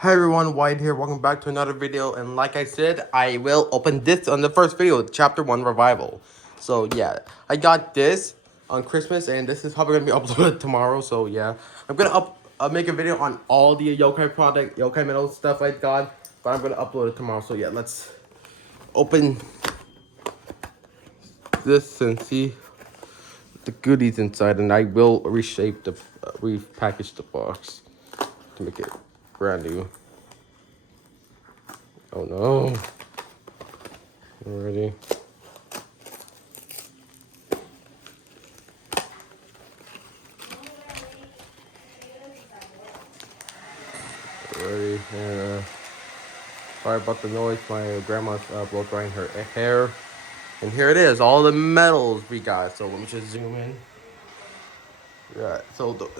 Hi everyone, White here. Welcome back to another video. And like I said, I will open this on the first video, Chapter 1 Revival. So yeah, I got this on Christmas and this is probably going to be uploaded tomorrow. So yeah, I'm going to make a video on all the yokai metal stuff I got. But I'm going to upload it tomorrow. So yeah, let's open this and see the goodies inside. And I will repackage the box to make it brand new. Oh no. Already. Sorry about the noise. My grandma's blow drying her hair. And here it is, all the medals we got. So let me just zoom in. Yeah, so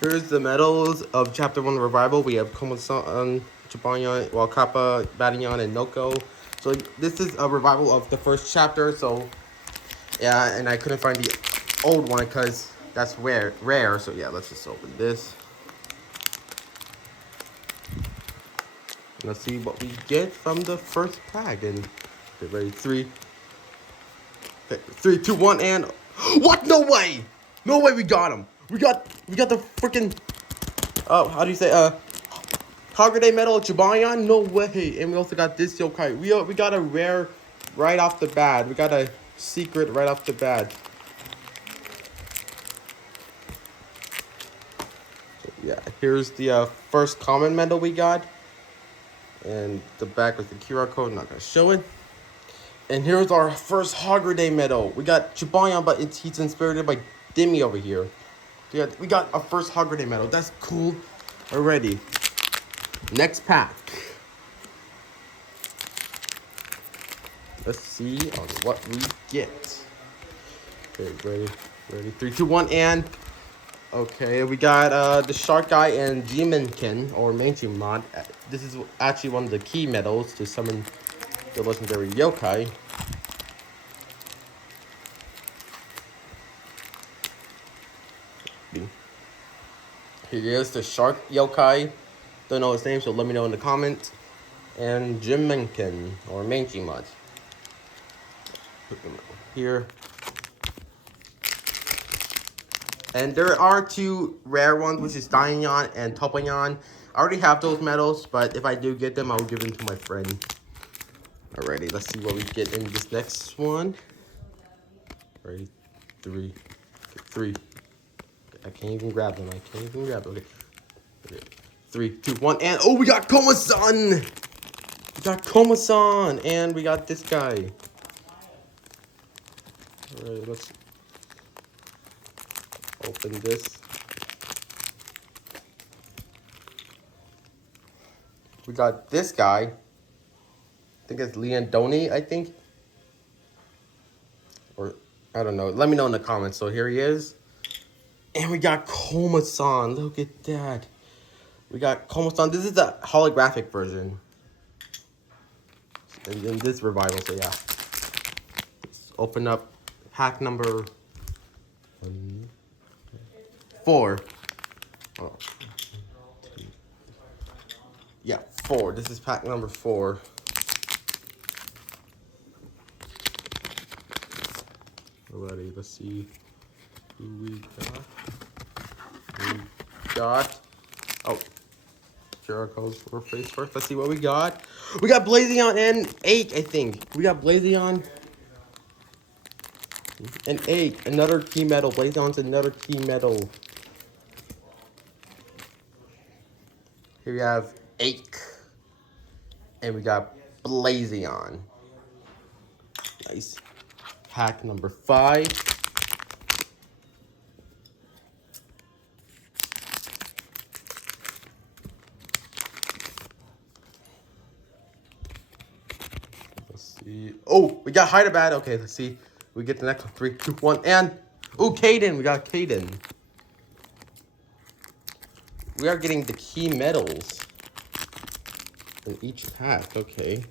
here's the medals of Chapter 1 Revival. We have Komo-san, Chibanyan, Wakapa, Batinyan, and Noko. So this is a revival of the first chapter. So yeah, and I couldn't find the old one because that's rare. So yeah, let's just open this. Let's see what we get from the first pack. And get ready. 3, 2, 1, and what? No way! No way! We got him. We got the freaking how do you say Hagade Metal Chibanyan? No way! And we also got this yokai. We got a rare right off the bat. We got a secret right off the bat. So, yeah, here's the first common medal we got. And the back with the QR code, not gonna show it. And here's our first Hagade medal. We got Chibanyan, but he's inspired by Demi over here. So we got our first Hagade medal. That's cool already. Next pack. Let's see on what we get. Okay, ready. 3, 2, 1, and okay, we got the Shark Guy and Jimenken or mainstream mod. This is actually one of the key medals to summon the legendary yokai. Here is the Shark yokai. Don't know his name, so let me know in the comments. And Jimenken or mainstream mod. Put them here. And there are 2 rare ones, which is Dainyan and Topanyan. I already have those medals, but if I do get them, I will give them to my friend. Alrighty, let's see what we get in this next one. Ready? 3. I can't even grab them. Okay. 3, 2, 1, and oh, we got Komo-san! And we got this guy. Alright, let's open this. We got this guy. I think it's Leandoni, I think. Or, I don't know. Let me know in the comments. So here he is. And we got Komo-san. Look at that. We got Komo-san. This is the holographic version. And in this revival, so yeah. Let's open up pack number 4. Oh. Yeah, 4. This is pack number 4. Alrighty, let's see who we got. Oh, Jericho's for face first. Let's see what we got. We got Blazion and 8, I think. We got Blazion and 8. Another key medal. Blazion's another key medal. Here we have 8. And we got Blazion. Nice. Pack number 5. Let's see. Oh, we got Hyderabad. Okay, let's see. We get the next one. 3, 2, 1, and oh, Kaden. We got Kaden. We are getting the key medals in each pack. Okay.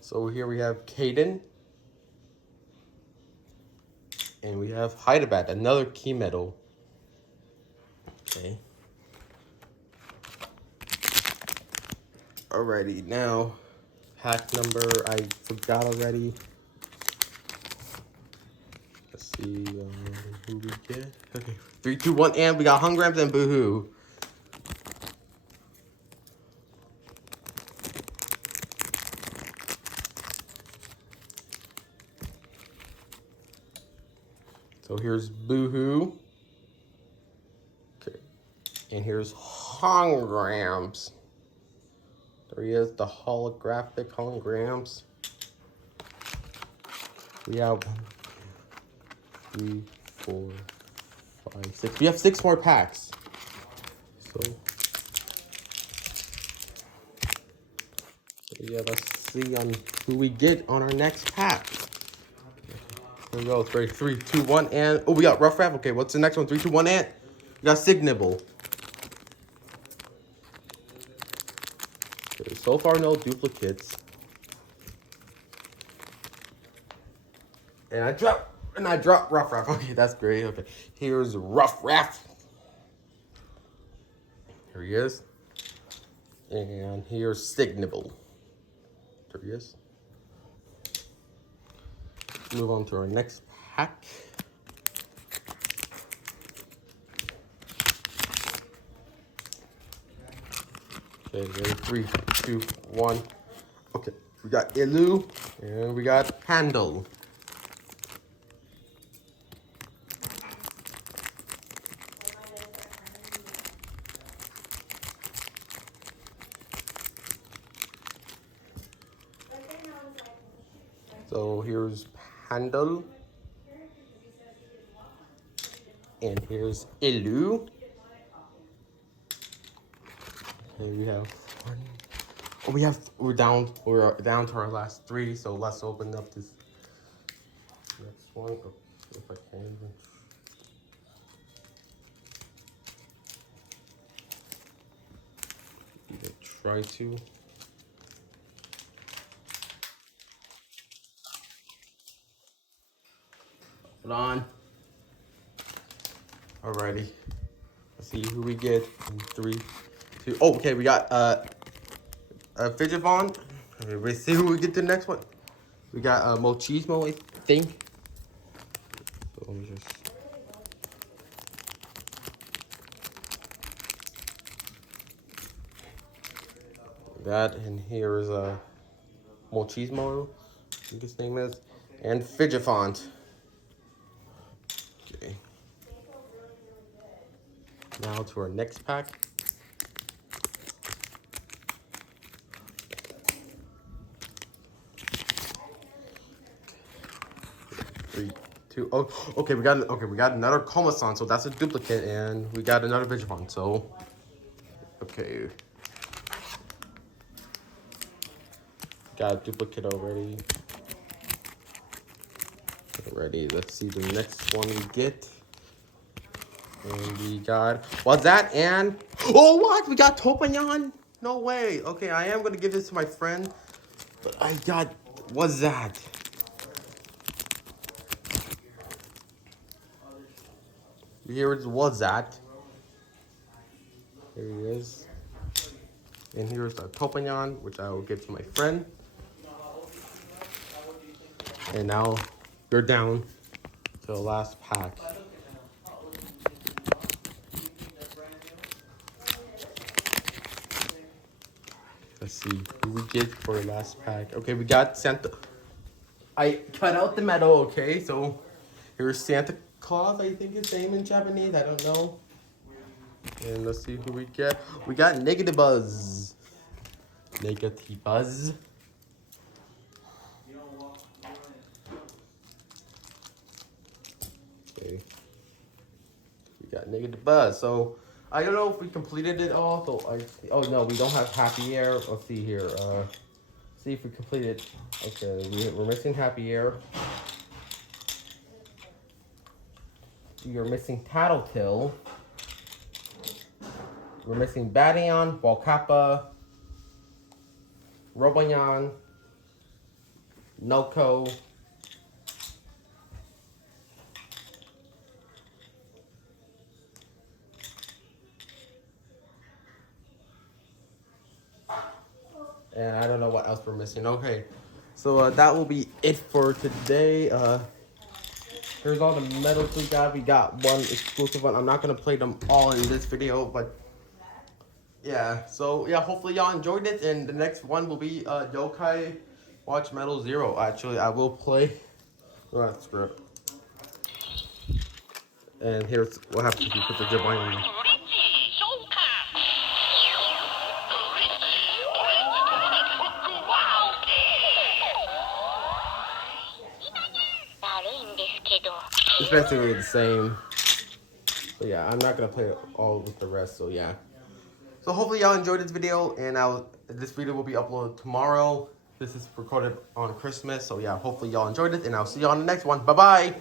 So here we have Kaden. And we have Hyderabad, another key medal. Okay. Alrighty, now pack number I forgot already. Let's see who we get. Okay, 3, 2, 1, and we got Hungrams and Boohoo. So here's Boohoo. Okay, and here's Hungrams. There he is, the holographic Hungrams. We have 1, 2, 3, 4, 5, 6. We have 6 more packs. So yeah, let's see on who we get on our next pack. Here we go. It's ready. 3, 2, 1, and oh, we got Rough Raff. Okay, what's the next one? 3, 2, 1, and we got Signibble. Okay, so far no duplicates. And I dropped Rough Raff. Okay, that's great. Okay, here's Rough Raff. Here he is. And here's Signibble. There he is. Move on to our next pack. Okay, ready? 3, 2, 1. Okay, we got Ilu and we got Handle. So here's Handle. And here's Ilu. Okay, we have 1. Oh, we're down to our last 3, so let's open up this next one. Oh, if I can even. Either try to. Hold on. Alrighty. Let's see who we get in 3, 2. Oh, okay, we got Fidgevon. Okay, let's see who we get the next one. We got Mochismo, I think. So let me just. That, and here's Mochismo, I think his name is, and Fidgefont. Okay. Now to our next pack. Three, 2. Oh, okay. We got another Komasan, so that's a duplicate, and we got another Fidgefont. So, okay. Got a duplicate already. Already, let's see the next one we get. And we got, what's that? And, oh, what? We got Topanyan? No way. Okay, I am going to give this to my friend. But I got, what's that? Here is what's that? Here he is. And here's the Topanyan, which I will give to my friend. And now you're down to the last pack. Let's see who we get for the last pack. Okay, we got Santa. I cut out the metal, okay? So here's Santa Claus, I think his name in Japanese. I don't know. And let's see who we get. We got Negative Buzz. Negative Buzz. Okay. We got Negative Buzz. So I don't know if we completed it all. So oh no, we don't have Happy Air. Let's see here. See if we completed. Okay, we're missing Happy Air. You're missing Tattletale. We're missing Badion, Walcappa, Roboyan, Noko, And I don't know what else we're missing. Okay, so that will be it for today. Here's all the medals we got. We got one exclusive one. I'm not gonna play them all in this video, but yeah. So yeah, hopefully y'all enjoyed it. And the next one will be Yokai Watch Medal Zero. Actually, I will play. Oh, screw it. And here's what happens if you put the zip line on. It's basically the same. But yeah, I'm not gonna play it all with the rest. So yeah. So hopefully y'all enjoyed this video, and this video will be uploaded tomorrow. This is recorded on Christmas. So yeah, hopefully y'all enjoyed it, and I'll see you on the next one. Bye bye.